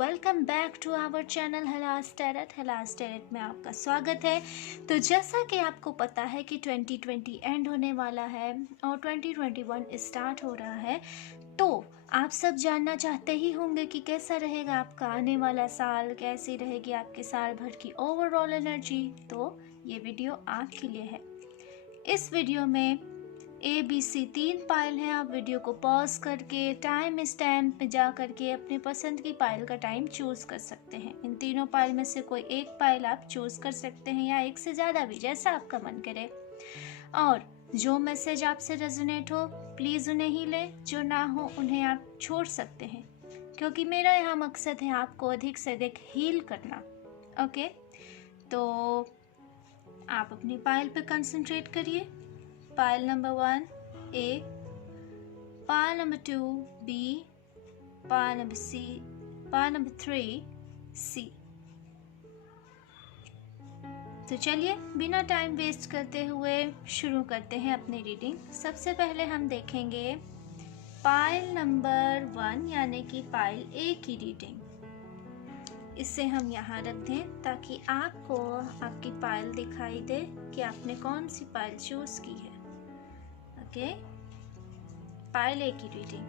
Welcome back to our channel हलास tarot में आपका स्वागत है। तो जैसा कि आपको पता है कि 2020 एंड होने वाला है और 2021 स्टार्ट हो रहा है, तो आप सब जानना चाहते ही होंगे कि कैसा रहेगा आपका आने वाला साल, कैसी रहेगी आपके साल भर की ओवरऑल एनर्जी। तो ये वीडियो आपके लिए है। इस वीडियो में ABC 3 पाइल हैं। आप वीडियो को पॉज करके टाइम स्टैम्प में जा करके अपने पसंद की पाइल का टाइम चूज़ कर सकते हैं। इन तीनों पाइल में से कोई एक पाइल आप चूज़ कर सकते हैं या एक से ज़्यादा भी, जैसा आपका मन करे। और जो मैसेज आपसे रेजोनेट हो प्लीज़ उन्हें ही लें, जो ना हो उन्हें आप छोड़ सकते हैं, क्योंकि मेरा यहाँ मकसद है आपको अधिक से अधिक हील करना। ओके, तो आप अपनी पाइल पे कंसंट्रेट करिए। Pile number 1 A, pile number 2 B, pile number C, pile number 3 C। तो चलिए बिना टाइम वेस्ट करते हुए शुरू करते हैं अपनी रीडिंग। सबसे पहले हम देखेंगे पाइल नंबर 1 यानी कि पाइल A की रीडिंग। इसे हम यहाँ रख दें ताकि आपको आपकी पाइल दिखाई दे कि आपने कौन सी पाइल चूज की है। ओके, पाइल A की रीडिंग।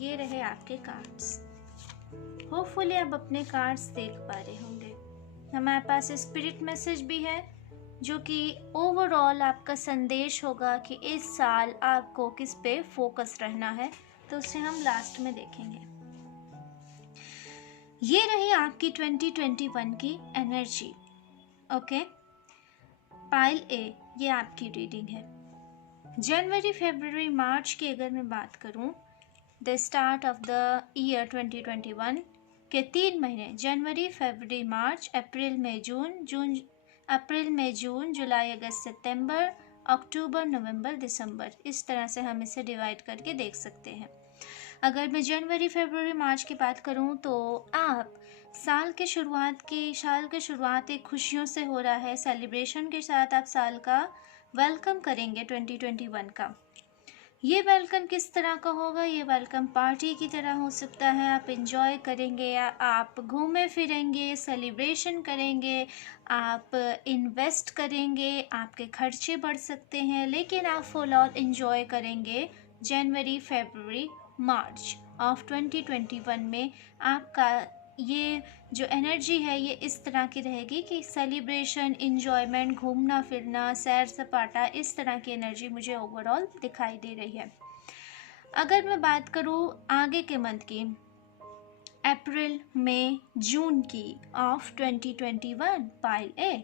ये रहे आपके कार्ड्स। होपफुली आप अपने कार्ड्स देख पा रहे होंगे। हमारे पास स्पिरिट मैसेज भी है जो कि ओवरऑल आपका संदेश होगा कि इस साल आपको किस पे फोकस रहना है, तो उसे हम लास्ट में देखेंगे। ये रही आपकी 2021 की एनर्जी। ओके, पाइल A ये आपकी रीडिंग है। जनवरी, फरवरी, मार्च की अगर मैं बात करूं, the start of the year 2021 के 3 महीने जनवरी, फरवरी, मार्च, अप्रैल, मई, जून, जुलाई, अगस्त, सितंबर, अक्टूबर, नवंबर, दिसंबर, इस तरह से हम इसे डिवाइड करके देख सकते हैं। अगर मैं जनवरी, फरवरी, मार्च की बात करूं तो आप साल के शुरुआत एक खुशियों से हो रहा है। सेलिब्रेशन के साथ आप साल का वेलकम करेंगे 2021 का। ये वेलकम किस तरह का होगा? ये वेलकम पार्टी की तरह हो सकता है। आप एंजॉय करेंगे या आप घूमे फिरेंगे, सेलिब्रेशन करेंगे, आप इन्वेस्ट करेंगे, आपके खर्चे बढ़ सकते हैं, लेकिन आप फुल ऑन एंजॉय करेंगे। जनवरी, फरवरी, मार्च ऑफ 2021 में आपका ये जो एनर्जी है ये इस तरह की रहेगी कि सेलिब्रेशन, इंजॉयमेंट, घूमना फिरना, सैर सपाटा, इस तरह की एनर्जी मुझे ओवरऑल दिखाई दे रही है। अगर मैं बात करूँ आगे के मंथ की, अप्रैल, मई, जून की ऑफ 2021 पाइल A,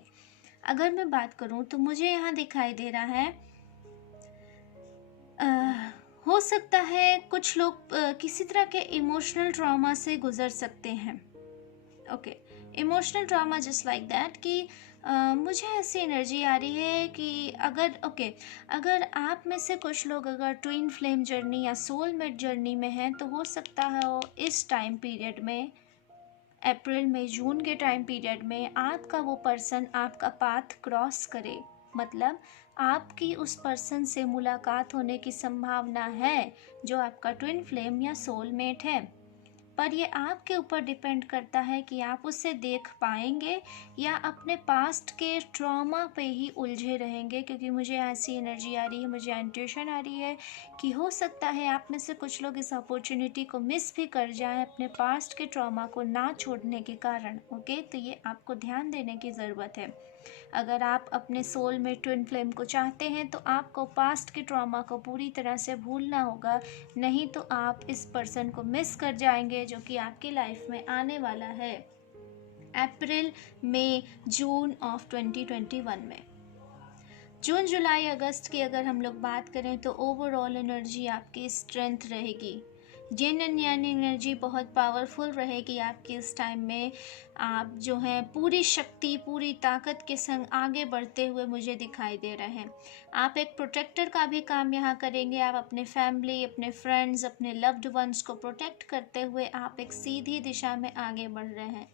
अगर मैं बात करूँ तो मुझे यहाँ दिखाई दे रहा है हो सकता है कुछ लोग किसी तरह के इमोशनल ट्रॉमा से गुजर सकते हैं। Okay, emotional trauma just like that कि मुझे ऐसी एनर्जी आ रही है कि अगर आप में से कुछ लोग अगर ट्विन फ्लेम जर्नी या सोलमेट जर्नी में हैं, तो हो सकता है इस टाइम पीरियड में, अप्रैल, मई, जून के टाइम पीरियड में आपका वो पर्सन आपका पाथ क्रॉस करे। मतलब आपकी उस पर्सन से मुलाकात होने की संभावना है जो आपका ट्विन फ्लेम या सोलमेट है, पर ये आपके ऊपर डिपेंड करता है कि आप उसे देख पाएंगे या अपने पास्ट के ट्रॉमा पे ही उलझे रहेंगे। क्योंकि मुझे ऐसी एनर्जी आ रही है, मुझे इंट्यूशन आ रही है कि हो सकता है आप में से कुछ लोग इस अपॉर्चुनिटी को मिस भी कर जाएं अपने पास्ट के ट्रॉमा को ना छोड़ने के कारण। ओके, तो ये आपको ध्यान देने की ज़रूरत है। अगर आप अपने सोल में ट्विन फ्लेम को चाहते हैं तो आपको पास्ट के ट्रॉमा को पूरी तरह से भूलना होगा, नहीं तो आप इस पर्सन को मिस कर जाएंगे जो कि आपकी लाइफ में आने वाला है अप्रैल, मई, जून ऑफ 2021 में। जून, जुलाई, अगस्त की अगर हम लोग बात करें तो ओवरऑल एनर्जी आपकी स्ट्रेंथ रहेगी। जिन यानी एनर्जी बहुत पावरफुल रहेगी आपकी इस टाइम में। आप जो हैं पूरी शक्ति, पूरी ताकत के संग आगे बढ़ते हुए मुझे दिखाई दे रहे हैं। आप एक प्रोटेक्टर का भी काम यहाँ करेंगे। आप अपने फैमिली, अपने फ्रेंड्स, अपने लव्ड वंस को प्रोटेक्ट करते हुए आप एक सीधी दिशा में आगे बढ़ रहे हैं।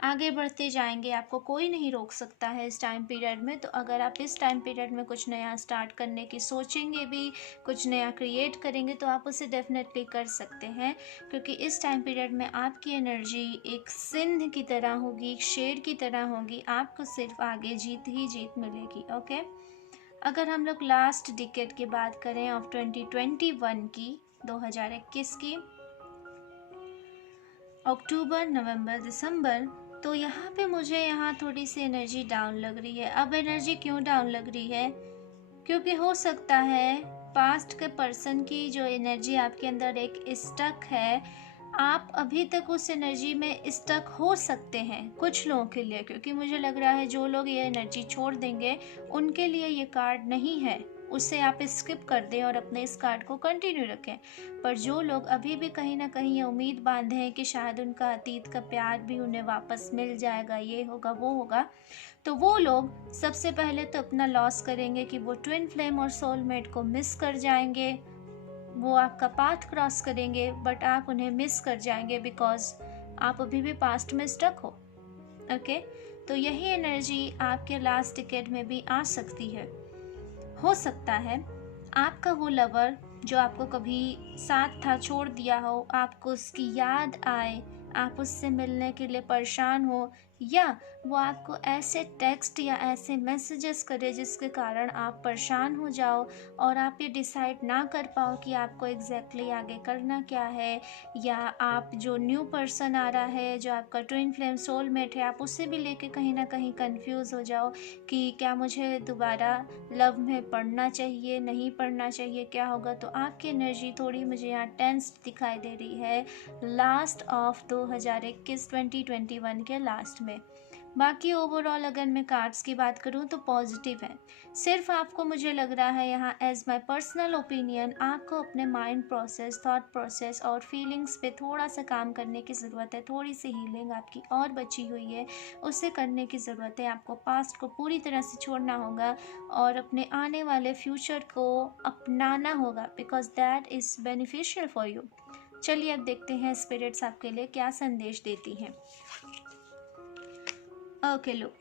आगे बढ़ते जाएंगे, आपको कोई नहीं रोक सकता है इस टाइम पीरियड में। तो अगर आप इस टाइम पीरियड में कुछ नया स्टार्ट करने की सोचेंगे भी, कुछ नया क्रिएट करेंगे, तो आप उसे डेफिनेटली कर सकते हैं, क्योंकि इस टाइम पीरियड में आपकी एनर्जी एक सिंध की तरह होगी, एक शेर की तरह होगी। आपको सिर्फ आगे जीत ही जीत मिलेगी। ओके, अगर हम लोग लास्ट डिकेड की बात करें ऑफ 2021 की, 2021 की, अक्टूबर, नवंबर, दिसंबर, तो यहाँ पे मुझे यहाँ थोड़ी सी एनर्जी डाउन लग रही है। अब एनर्जी क्यों डाउन लग रही है? क्योंकि हो सकता है पास्ट के पर्सन की जो एनर्जी आपके अंदर एक स्टक है, आप अभी तक उस एनर्जी में स्टक हो सकते हैं कुछ लोगों के लिए। क्योंकि मुझे लग रहा है जो लोग ये एनर्जी छोड़ देंगे उनके लिए ये कार्ड नहीं है, उससे आप स्किप कर दें और अपने इस कार्ड को कंटिन्यू रखें। पर जो लोग अभी भी कहीं ना कहीं ये उम्मीद बांधे हैं कि शायद उनका अतीत का प्यार भी उन्हें वापस मिल जाएगा, ये होगा वो होगा, तो वो लोग सबसे पहले तो अपना लॉस करेंगे कि वो ट्विन फ्लेम और सोलमेट को मिस कर जाएंगे। वो आपका पाथ क्रॉस करेंगे बट आप उन्हें मिस कर जाएंगे बिकॉज आप अभी भी पास्ट में स्टक हो। ओके, तो यही एनर्जी आपके लास्ट टिकट में भी आ सकती है। हो सकता है आपका वो लवर जो आपको कभी साथ था छोड़ दिया हो, आपको उसकी याद आए, आप उससे मिलने के लिए परेशान हो, या वो आपको ऐसे टेक्स्ट या ऐसे मैसेजेस करे जिसके कारण आप परेशान हो जाओ और आप ये डिसाइड ना कर पाओ कि आपको एग्जैक्टली आगे करना क्या है, या आप जो न्यू पर्सन आ रहा है जो आपका ट्विन फ्लेम सोलमेट है, आप उससे भी लेके कहीं ना कहीं कंफ्यूज हो जाओ कि क्या मुझे दोबारा लव में पढ़ना चाहिए, नहीं पढ़ना चाहिए, क्या होगा। तो आपकी एनर्जी थोड़ी मुझे यहाँ टेंस दिखाई दे रही है लास्ट ऑफ 2021 के लास्ट में। बाकी ओवरऑल अगर मैं कार्ड्स की बात करूँ तो पॉजिटिव है। सिर्फ आपको मुझे लग रहा है यहाँ एज माय पर्सनल ओपिनियन, आपको अपने माइंड प्रोसेस, थॉट प्रोसेस और फीलिंग्स पे थोड़ा सा काम करने की ज़रूरत है। थोड़ी सी हीलिंग आपकी और बची हुई है, उसे करने की ज़रूरत है। आपको पास्ट को पूरी तरह से छोड़ना होगा और अपने आने वाले फ्यूचर को अपनाना होगा, because that is beneficial for you. चलिए अब देखते हैं स्पिरिट्स आपके लिए क्या संदेश देती हैं। Okay, look,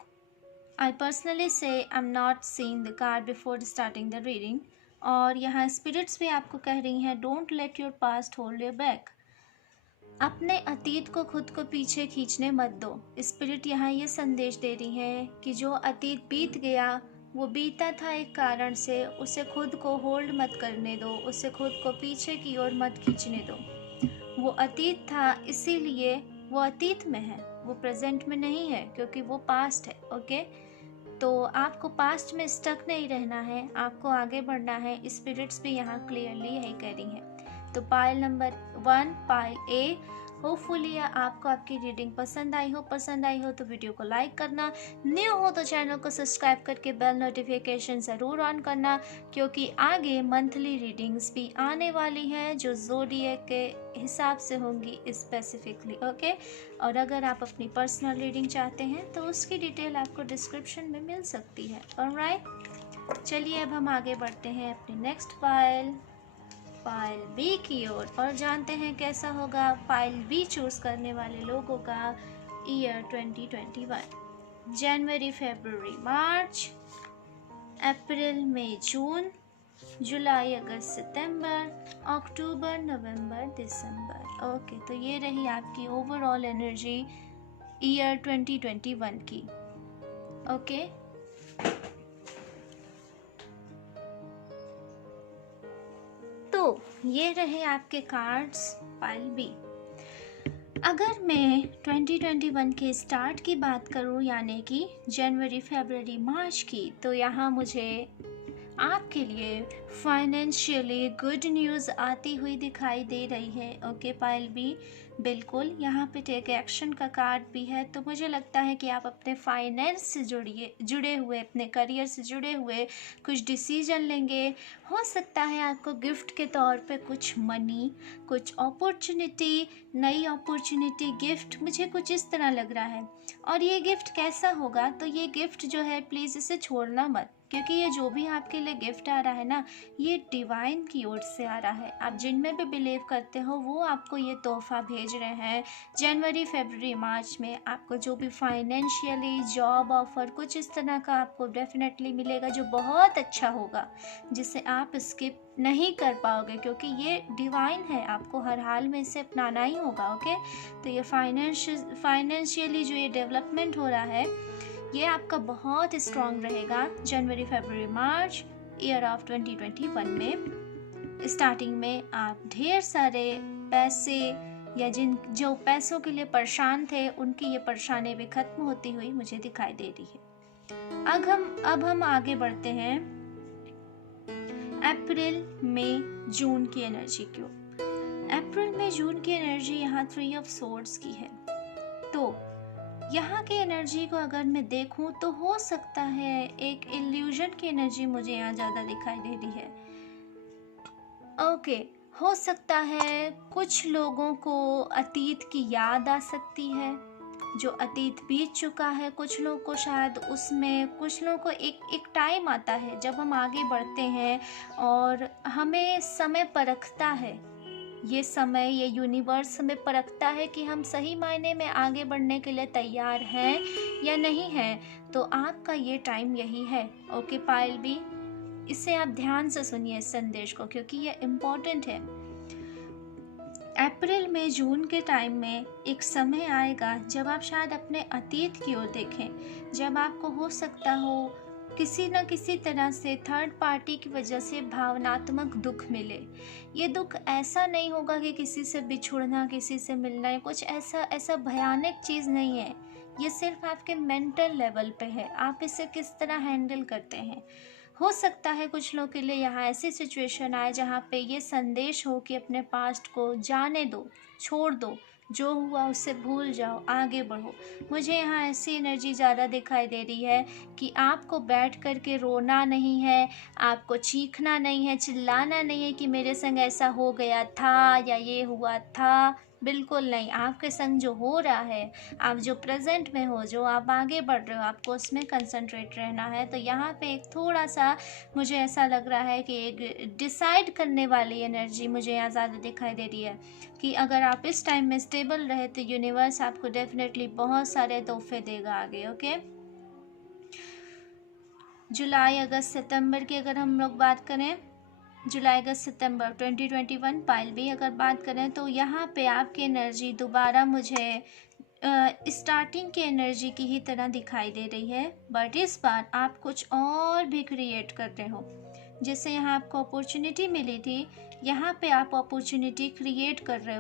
I personally say I'm not seeing the card before starting the reading. और यहाँ स्पिरिट्स भी आपको कह रही हैं don't let your past hold your back. अपने अतीत को खुद को पीछे खींचने मत दो। स्पिरिट यहाँ ये संदेश दे रही है कि जो अतीत बीत गया वो बीता था एक कारण से, उसे खुद को होल्ड मत करने दो, उसे खुद को पीछे की ओर मत खींचने दो। वो अतीत था इसीलिए वो अतीत में है, वो प्रेजेंट में नहीं है क्योंकि वो पास्ट है। ओके, तो आपको पास्ट में स्टक नहीं रहना है, आपको आगे बढ़ना है। स्पिरिट्स भी यहाँ क्लियरली यही कह रही हैं। तो पाइल नंबर 1, पाइल ए, होपफुली आपको आपकी रीडिंग पसंद आई हो तो वीडियो को लाइक करना, न्यू हो तो चैनल को सब्सक्राइब करके बेल नोटिफिकेशन ज़रूर ऑन करना, क्योंकि आगे मंथली रीडिंग्स भी आने वाली हैं जो ज़ोडिएक के हिसाब से होंगी स्पेसिफिकली। ओके, और अगर आप अपनी पर्सनल रीडिंग चाहते हैं तो उसकी डिटेल आपको डिस्क्रिप्शन में मिल सकती है। ऑलराइट, चलिए अब हम आगे बढ़ते हैं अपनी नेक्स्ट पाइल, पाइल बी की ओर, और जानते हैं कैसा होगा पाइल बी चूज करने वाले लोगों का ईयर 2021। जनवरी, फरवरी, मार्च, अप्रैल, मई, जून, जुलाई, अगस्त, सितंबर, अक्टूबर, नवंबर, दिसंबर। ओके, तो ये रही आपकी ओवरऑल एनर्जी ईयर 2021 की। ओके, तो ये रहे आपके कार्ड्स पाइल बी। अगर मैं 2021 के स्टार्ट की बात करूं, यानी कि जनवरी, फरवरी, मार्च की, तो यहाँ मुझे आपके लिए फाइनेंशियली गुड न्यूज़ आती हुई दिखाई दे रही है। ओके पाइल बी, बिल्कुल यहाँ पे टेक एक्शन का कार्ड भी है। तो मुझे लगता है कि आप अपने फाइनेंस से जुड़े हुए, अपने करियर से जुड़े हुए कुछ डिसीजन लेंगे। हो सकता है आपको गिफ्ट के तौर पे कुछ मनी, कुछ अपॉर्चुनिटी, नई अपॉर्चुनिटी गिफ्ट, मुझे कुछ इस तरह लग रहा है। और ये गिफ्ट कैसा होगा, तो ये गिफ्ट जो है प्लीज़ इसे छोड़ना मत, क्योंकि ये जो भी आपके लिए गिफ्ट आ रहा है ना, ये डिवाइन की ओर से आ रहा है। आप जिनमें भी बिलीव करते हो वो आपको ये तोहफा भेज भेज रहे हैं। जनवरी, फरवरी, मार्च में आपको जो भी फाइनेंशियली जॉब ऑफर कुछ इस तरह का आपको डेफिनेटली मिलेगा जो बहुत अच्छा होगा, जिसे आप स्किप नहीं कर पाओगे, क्योंकि ये डिवाइन है, आपको हर हाल में इसे अपनाना ही होगा। ओके, तो ये फाइनेंशियली जो ये डेवलपमेंट हो रहा है ये आपका बहुत स्ट्रांग रहेगा जनवरी, फरवरी, मार्च ईयर ऑफ 2021 में। स्टार्टिंग में आप ढेर सारे पैसे या जो पैसों के लिए परेशान थे उनकी ये परेशानी भी खत्म होती हुई मुझे दिखाई दे रही है। अब हम आगे बढ़ते हैं अप्रैल, मई, जून की एनर्जी की ओर। अप्रैल में जून की एनर्जी यहाँ 3 ऑफ सोर्ड्स की है। तो यहाँ की एनर्जी को अगर मैं देखूं तो हो सकता है एक इल्यूजन की एनर्जी मुझे यहाँ ज़्यादा दिखाई दे रही है। ओके, हो सकता है कुछ लोगों को अतीत की याद आ सकती है, जो अतीत बीत चुका है। कुछ लोगों को शायद उसमें, कुछ लोगों को एक टाइम आता है जब हम आगे बढ़ते हैं और हमें समय परखता है। ये समय, ये यूनिवर्स हमें परखता है कि हम सही मायने में आगे बढ़ने के लिए तैयार हैं या नहीं हैं। तो आपका ये टाइम यही है। ओके पायल बी, इसे आप ध्यान से सुनिए इस संदेश को, क्योंकि ये इम्पोर्टेंट है। अप्रैल में, जून के टाइम में एक समय आएगा जब आप शायद अपने अतीत की ओर देखें, जब आपको हो सकता हो किसी न किसी तरह से थर्ड पार्टी की वजह से भावनात्मक दुख मिले। ये दुख ऐसा नहीं होगा कि किसी से बिछुड़ना, किसी से मिलना, या कुछ ऐसा भयानक चीज़ नहीं है। ये सिर्फ आपके मेंटल लेवल पे है, आप इसे किस तरह हैंडल करते हैं। हो सकता है कुछ लोगों के लिए यहाँ ऐसी सिचुएशन आए जहाँ पे ये संदेश हो कि अपने पास्ट को जाने दो, छोड़ दो, जो हुआ उससे भूल जाओ, आगे बढ़ो। मुझे यहाँ ऐसी एनर्जी ज़्यादा दिखाई दे रही है कि आपको बैठ कर के रोना नहीं है, आपको चीखना नहीं है, चिल्लाना नहीं है कि मेरे संग ऐसा हो गया था या ये हुआ था। बिल्कुल नहीं, आपके संग जो हो रहा है, आप जो प्रेजेंट में हो, जो आप आगे बढ़ रहे हो, आपको उसमें कंसंट्रेट रहना है। तो यहाँ पे एक थोड़ा सा मुझे ऐसा लग रहा है कि एक डिसाइड करने वाली एनर्जी मुझे यहाँ ज़्यादा दिखाई दे रही है कि अगर आप इस टाइम में स्टेबल रहे तो यूनिवर्स आपको डेफिनेटली बहुत सारे तोहफे देगा आगे। ओके, जुलाई, अगस्त, सितंबर की अगर हम लोग बात करें, जुलाई, अगस्त, सितंबर 2021 पाइल भी अगर बात करें तो यहाँ पे आपकी एनर्जी दोबारा मुझे स्टार्टिंग की एनर्जी की ही तरह दिखाई दे रही है, बट इस बार आप कुछ और भी क्रिएट कर रहे हो। जैसे यहाँ आपको अपॉर्चुनिटी मिली थी, यहाँ पे आप अपॉर्चुनिटी क्रिएट कर रहे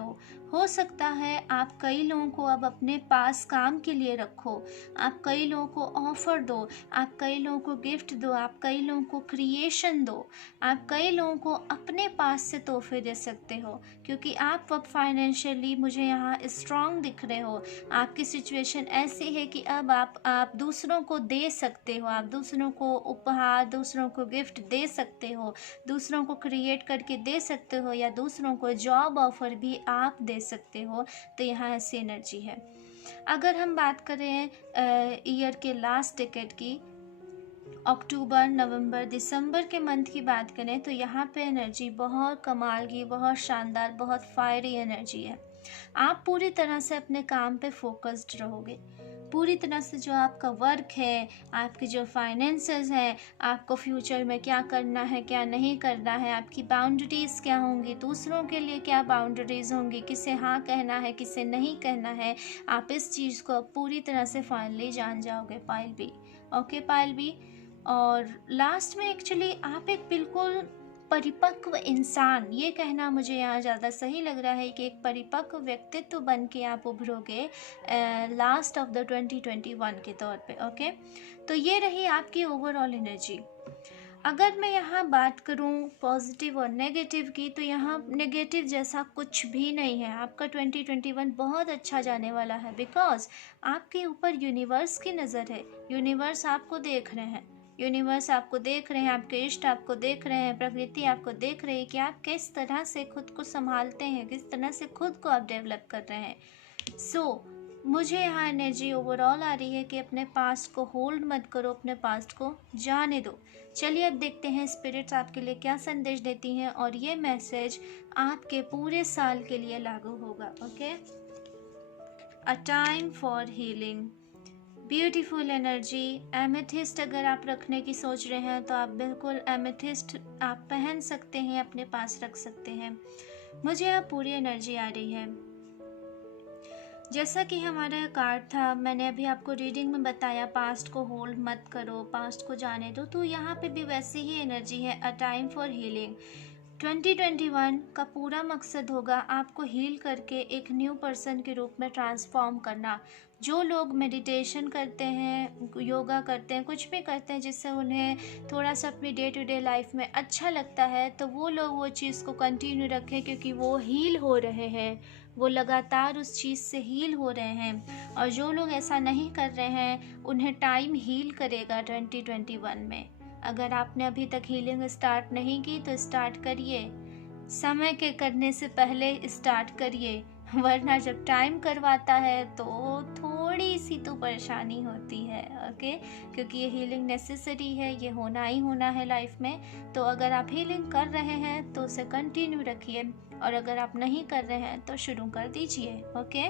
हो सकता है आप कई लोगों को अब अपने पास काम के लिए रखो, आप कई लोगों को ऑफ़र दो, आप कई लोगों को गिफ्ट दो, आप कई लोगों को क्रिएशन दो, आप कई लोगों को अपने पास से तोहफे दे सकते हो, क्योंकि आप अब फाइनेंशियली मुझे यहाँ स्ट्रांग दिख रहे हो। आपकी सिचुएशन ऐसी है कि अब आप दूसरों को दे सकते हो, आप दूसरों को उपहार, दूसरों को गिफ्ट दे सकते हो, दूसरों को क्रिएट करके दे सकते हो, या दूसरों को जॉब ऑफर भी आप दे सकते हो। तो यहाँ ऐसी एनर्जी है। अगर हम बात करें ईयर के लास्ट डिकेड की, अक्टूबर, नवंबर, दिसंबर के मंथ की बात करें तो यहाँ पे एनर्जी बहुत कमाल की, बहुत शानदार, बहुत फायरी एनर्जी है। आप पूरी तरह से अपने काम पे फोकस्ड रहोगे, पूरी तरह से जो आपका वर्क है, आपके जो फाइनेंसेस हैं, आपको फ्यूचर में क्या करना है, क्या नहीं करना है, आपकी बाउंड्रीज़ क्या होंगी, दूसरों के लिए क्या बाउंड्रीज़ होंगी, किसे हाँ कहना है, किसे नहीं कहना है, आप इस चीज़ को पूरी तरह से फाइनली जान जाओगे पायल बी। ओके पायल बी, और लास्ट में एक्चुअली आप एक बिल्कुल परिपक्व इंसान, ये कहना मुझे यहाँ ज़्यादा सही लग रहा है कि एक परिपक्व व्यक्तित्व बन के आप उभरोगे लास्ट ऑफ द 2021 के तौर पे। ओके, तो ये रही आपकी ओवरऑल एनर्जी। अगर मैं यहाँ बात करूँ पॉजिटिव और नेगेटिव की, तो यहाँ नेगेटिव जैसा कुछ भी नहीं है। आपका 2021 बहुत अच्छा जाने वाला है, बिकॉज आपके ऊपर यूनिवर्स की नज़र है, यूनिवर्स आपको देख रहे हैं, यूनिवर्स आपको देख रहे हैं, आपके इष्ट आपको देख रहे हैं, प्रकृति आपको देख रही है कि आप किस तरह से खुद को संभालते हैं, किस तरह से खुद को आप डेवलप कर रहे हैं। सो मुझे यहाँ एनर्जी ओवरऑल आ रही है कि अपने पास्ट को होल्ड मत करो, अपने पास्ट को जाने दो। चलिए अब देखते हैं स्पिरिट्स आपके लिए क्या संदेश देती हैं और ये मैसेज आपके पूरे साल के लिए लागू होगा। Okay, a time for healing, beautiful energy. Amethyst अगर आप रखने की सोच रहे हैं तो आप बिल्कुल एमेथिस्ट आप पहन सकते हैं, अपने पास रख सकते हैं। मुझे यहाँ पूरी एनर्जी आ रही है। जैसा कि हमारा कार्ड था, मैंने अभी आपको रीडिंग में बताया पास्ट को होल्ड मत करो, पास्ट को जाने दो, तो यहाँ पे भी वैसी ही एनर्जी है, अ टाइम फॉर हीलिंग। 2021 का पूरा मकसद होगा आपको हील करके एक न्यू पर्सन के रूप में ट्रांसफॉर्म करना। जो लोग मेडिटेशन करते हैं, योगा करते हैं, कुछ भी करते हैं जिससे उन्हें थोड़ा सा अपनी डे टू डे लाइफ में अच्छा लगता है, तो वो लोग वो चीज़ को कंटिन्यू रखें, क्योंकि वो हील हो रहे हैं, वो लगातार उस चीज़ से हील हो रहे हैं। और जो लोग ऐसा नहीं कर रहे हैं उन्हें टाइम हील करेगा 2021 में। अगर आपने अभी तक हीलिंग स्टार्ट नहीं की तो स्टार्ट करिए, समय के करने से पहले स्टार्ट करिए, वरना जब टाइम करवाता है तो थोड़ी सी तो परेशानी होती है। ओके, क्योंकि ये हीलिंग नेसेसरी है, ये होना ही होना है लाइफ में। तो अगर आप हीलिंग कर रहे हैं तो उसे कंटिन्यू रखिए, और अगर आप नहीं कर रहे हैं तो शुरू कर दीजिए। ओके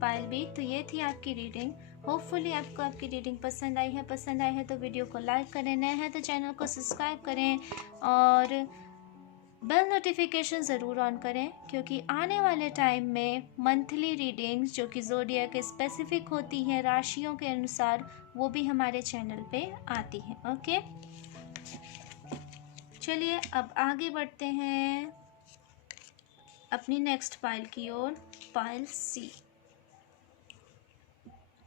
पायल बी, तो ये थी आपकी रीडिंग। होपफुली आपको आपकी रीडिंग पसंद आई है। पसंद आई है तो वीडियो को लाइक करें, नए हैं तो चैनल को सब्सक्राइब करें और बेल नोटिफिकेशन ज़रूर ऑन करें, क्योंकि आने वाले टाइम में मंथली रीडिंग्स जो कि ज़ोडिएक के स्पेसिफिक होती हैं राशियों के अनुसार, वो भी हमारे चैनल पे आती हैं। ओके, चलिए अब आगे बढ़ते हैं अपनी नेक्स्ट पाइल की ओर, पाइल सी,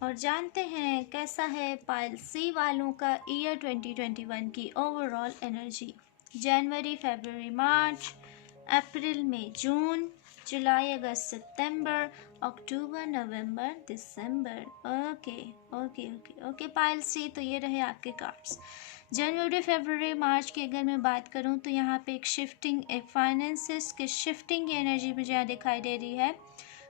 और जानते हैं कैसा है पाइल सी वालों का ईयर 2021 की ओवरऑल एनर्जी। जनवरी, फरवरी, मार्च, अप्रैल, मई, जून, जुलाई, अगस्त, सितंबर, अक्टूबर, नवंबर, दिसंबर। Okay okay okay okay pile C, तो ये रहे आपके कार्ड्स। जनवरी, फरवरी, मार्च की अगर मैं बात करूं तो यहाँ पे एक शिफ्टिंग, एक फाइनेंसिस की शिफ्टिंग की एनर्जी मुझे यहाँ दिखाई दे रही है।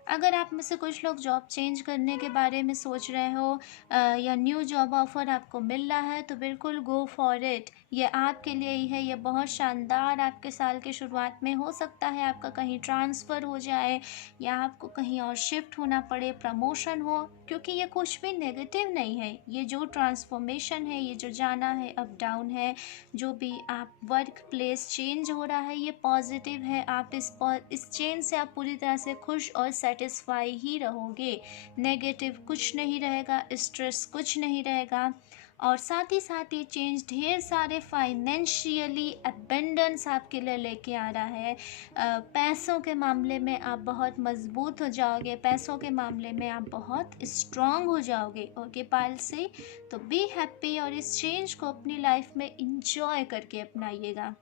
अगर आप में से कुछ लोग जॉब चेंज करने के बारे में सोच रहे हो या न्यू जॉब ऑफर आपको मिल रहा है, तो बिल्कुल गो फॉर इट, ये आपके लिए ही है। ये बहुत शानदार आपके साल की शुरुआत में हो सकता है आपका कहीं ट्रांसफ़र हो जाए या आपको कहीं और शिफ्ट होना पड़े, प्रमोशन हो, क्योंकि ये कुछ भी नेगेटिव नहीं है। ये जो ट्रांसफॉर्मेशन है, ये जो जाना है, अप डाउन है, जो भी आप वर्क प्लेस चेंज हो रहा है, ये पॉजिटिव है। आप इस चेंज से आप पूरी तरह से खुश और सेटिस्फाई ही रहोगे। नेगेटिव कुछ नहीं रहेगा, स्ट्रेस कुछ नहीं रहेगा। और साथ ही ये चेंज ढेर सारे फाइनेंशियली अबेंडेंस आपके लिए लेके आ रहा है। पैसों के मामले में आप बहुत मजबूत हो जाओगे, पैसों के मामले में आप बहुत स्ट्रांग हो जाओगे। ओके पायल से, तो बी हैप्पी और इस चेंज को अपनी लाइफ में इंजॉय करके अपनाइएगा।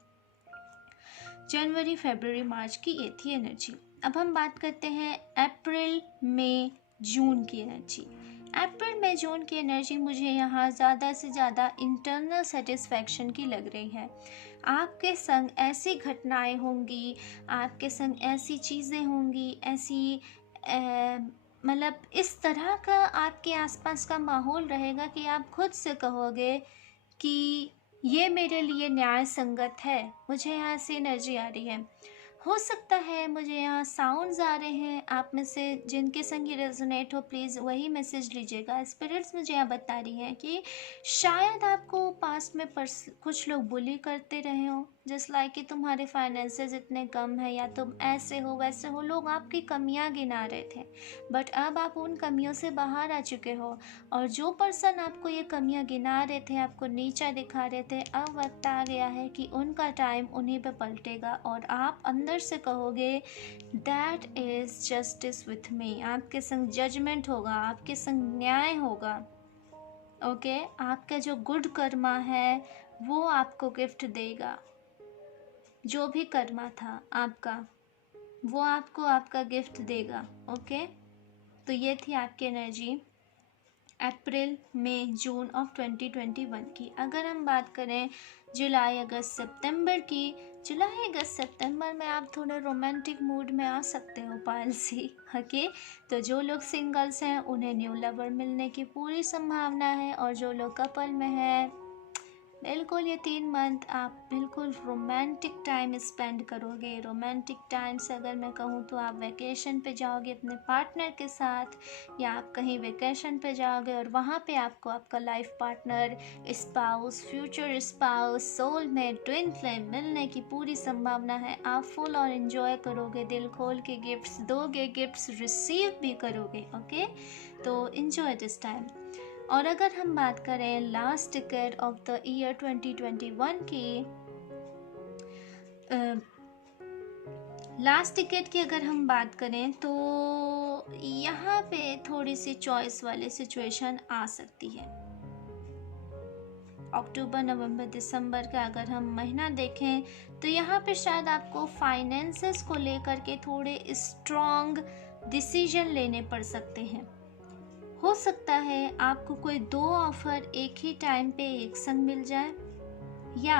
जनवरी, फरवरी, मार्च की ये थी एनर्जी। अब हम बात करते हैं अप्रैल, मई, जून की एनर्जी। अप्रैल में जून की एनर्जी मुझे यहाँ ज़्यादा से ज़्यादा इंटरनल सेटिस्फैक्शन की लग रही है। आपके संग ऐसी घटनाएं होंगी, आपके संग ऐसी चीज़ें होंगी, ऐसी मतलब इस तरह का आपके आसपास का माहौल रहेगा कि आप खुद से कहोगे कि ये मेरे लिए न्याय संगत है। मुझे यहाँ से एनर्जी आ रही है। हो सकता है मुझे यहाँ साउंड्स आ रहे हैं, आप में से जिनके संग ये रेजोनेट हो प्लीज़ वही मैसेज लीजिएगा। स्पिरिट्स मुझे यहाँ बता रही हैं कि शायद आपको पास्ट में कुछ लोग बुली करते रहे हो, जस्ट लाइक कि तुम्हारे फाइनेंसेस इतने कम है या तुम ऐसे हो वैसे हो, लोग आपकी कमियाँ गिना रहे थे, बट अब आप उन कमियों से बाहर आ चुके हो। और जो पर्सन आपको ये कमियां गिना रहे थे, आपको नीचा दिखा रहे थे, अब वक्त आ गया है कि उनका टाइम उन्हीं पे पलटेगा और आप अंदर से कहोगे that is justice with me. आपके संग जजमेंट होगा, आपके संग न्याय होगा। ओके आपका जो गुड कर्मा है वो आपको गिफ्ट देगा। जो भी कर्मा था आपका, वो आपको आपका गिफ्ट देगा। ओके तो ये थी आपकी एनर्जी अप्रैल, मई, जून ऑफ 2021 की। अगर हम बात करें जुलाई, अगस्त, सितंबर की, जुलाई, अगस्त, सितंबर में आप थोड़े रोमांटिक मूड में आ सकते हो पायल सी। ओके, तो जो लोग सिंगल्स हैं उन्हें न्यू लवर मिलने की पूरी संभावना है, और जो लोग कपल में हैं बिल्कुल ये 3 मंथ आप बिल्कुल रोमांटिक टाइम स्पेंड करोगे। रोमांटिक टाइम से अगर मैं कहूँ तो आप वैकेशन पे जाओगे अपने पार्टनर के साथ, या आप कहीं वैकेशन पे जाओगे और वहाँ पे आपको आपका life partner, spouse, future spouse, soulmate, twin flame मिलने की पूरी संभावना है। आप फुल और एंजॉय करोगे, दिल खोल के गिफ्ट्स दोगे, गिफ्ट्स रिसीव भी करोगे। ओके, तो एंजॉय दिस टाइम। और अगर हम बात करें last ticket of the year 2021 की, लास्ट टिकट की अगर हम बात करें तो यहाँ पे थोड़ी सी चॉइस वाली सिचुएशन आ सकती है। अक्टूबर, नवंबर, दिसंबर का अगर हम महीना देखें तो यहाँ पे शायद आपको फाइनेंसेस को लेकर के थोड़े स्ट्रॉन्ग डिसीजन लेने पड़ सकते हैं। हो सकता है आपको कोई 2 ऑफर एक ही टाइम पे एक संग मिल जाए, या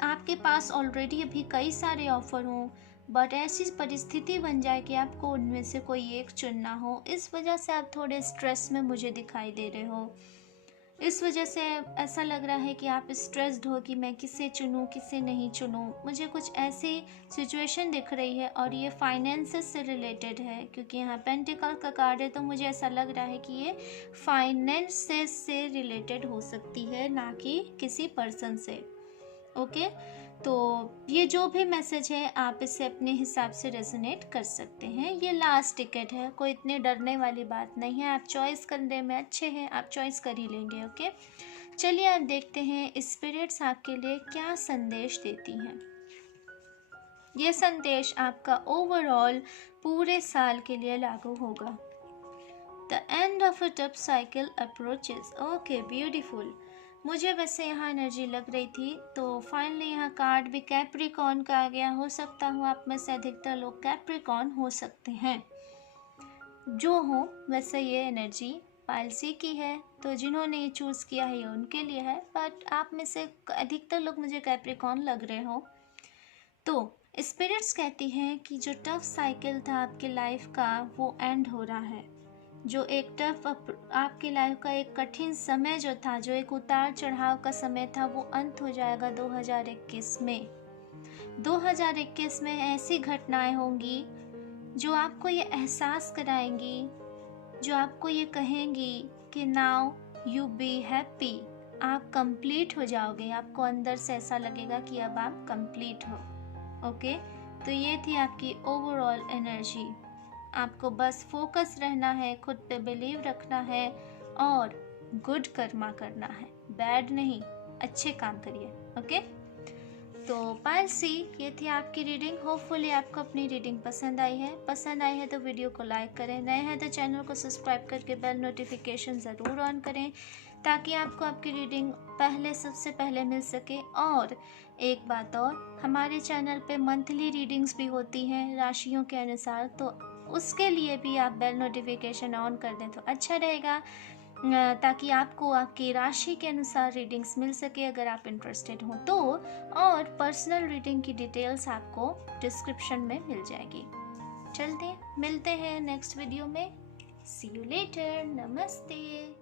आपके पास ऑलरेडी अभी कई सारे ऑफर हों, बट ऐसी परिस्थिति बन जाए कि आपको उनमें से कोई एक चुनना हो। इस वजह से आप थोड़े स्ट्रेस में मुझे दिखाई दे रहे हो। इस वजह से ऐसा लग रहा है कि आप स्ट्रेस्ड हो कि मैं किसे चुनूं, किसे नहीं चुनूं। मुझे कुछ ऐसी सिचुएशन दिख रही है, और ये फाइनेंसेस से रिलेटेड है, क्योंकि यहाँ पेंटिकल का कार्ड है, तो मुझे ऐसा लग रहा है कि ये फाइनेंसेस से रिलेटेड हो सकती है, ना कि किसी पर्सन से। ओके, तो ये जो भी मैसेज है आप इसे अपने हिसाब से रेजोनेट कर सकते हैं। ये लास्ट टिकट है, कोई इतने डरने वाली बात नहीं है। आप चॉइस करने में अच्छे हैं, आप चॉइस कर ही लेंगे। ओके, चलिए आप देखते हैं स्पिरिट्स आपके लिए क्या संदेश देती हैं। ये संदेश आपका ओवरऑल पूरे साल के लिए लागू होगा। The end of a tough cycle approaches. Okay, beautiful. मुझे वैसे यहाँ एनर्जी लग रही थी, तो फाइनली यहाँ कार्ड भी कैप्रिकॉर्न का आ गया। हो सकता हो आप में से अधिकतर लोग कैप्रिकॉर्न हो सकते हैं। जो हो, वैसे ये एनर्जी पाइल्सी की है, तो जिन्होंने ये चूज़ किया है ये उनके लिए है, बट आप में से अधिकतर लोग मुझे कैप्रिकॉर्न लग रहे हो। तो स्पिरिट्स कहती हैं कि जो टफ साइकिल था आपके लाइफ का वो एंड हो रहा है। जो एक टफ आपकी लाइफ का एक कठिन समय जो था, जो एक उतार चढ़ाव का समय था, वो अंत हो जाएगा 2021 में। 2021 में ऐसी घटनाएं होंगी जो आपको ये एहसास कराएंगी, जो आपको ये कहेंगी कि नाउ यू बी हैप्पी। आप कंप्लीट हो जाओगे, आपको अंदर से ऐसा लगेगा कि अब आप कंप्लीट हो। ओके, तो ये थी आपकी ओवरऑल एनर्जी। आपको बस फोकस रहना है, खुद पे बिलीव रखना है, और गुड कर्मा करना है, बैड नहीं, अच्छे काम करिए। ओके, तो पाइल्सी ये थी आपकी रीडिंग। होपफुली आपको अपनी रीडिंग पसंद आई है। पसंद आई है तो वीडियो को लाइक करें, नए हैं तो चैनल को सब्सक्राइब करके बेल नोटिफिकेशन ज़रूर ऑन करें, ताकि आपको आपकी रीडिंग सबसे पहले मिल सके। और एक बात और, हमारे चैनल पे मंथली रीडिंग्स भी होती हैं राशियों के अनुसार, तो उसके लिए भी आप बेल नोटिफिकेशन ऑन कर दें तो अच्छा रहेगा, ताकि आपको आपकी राशि के अनुसार रीडिंग्स मिल सके अगर आप इंटरेस्टेड हो तो। और पर्सनल रीडिंग की डिटेल्स आपको डिस्क्रिप्शन में मिल जाएगी। चलते मिलते हैं नेक्स्ट वीडियो में। सी यू लेटर। नमस्ते।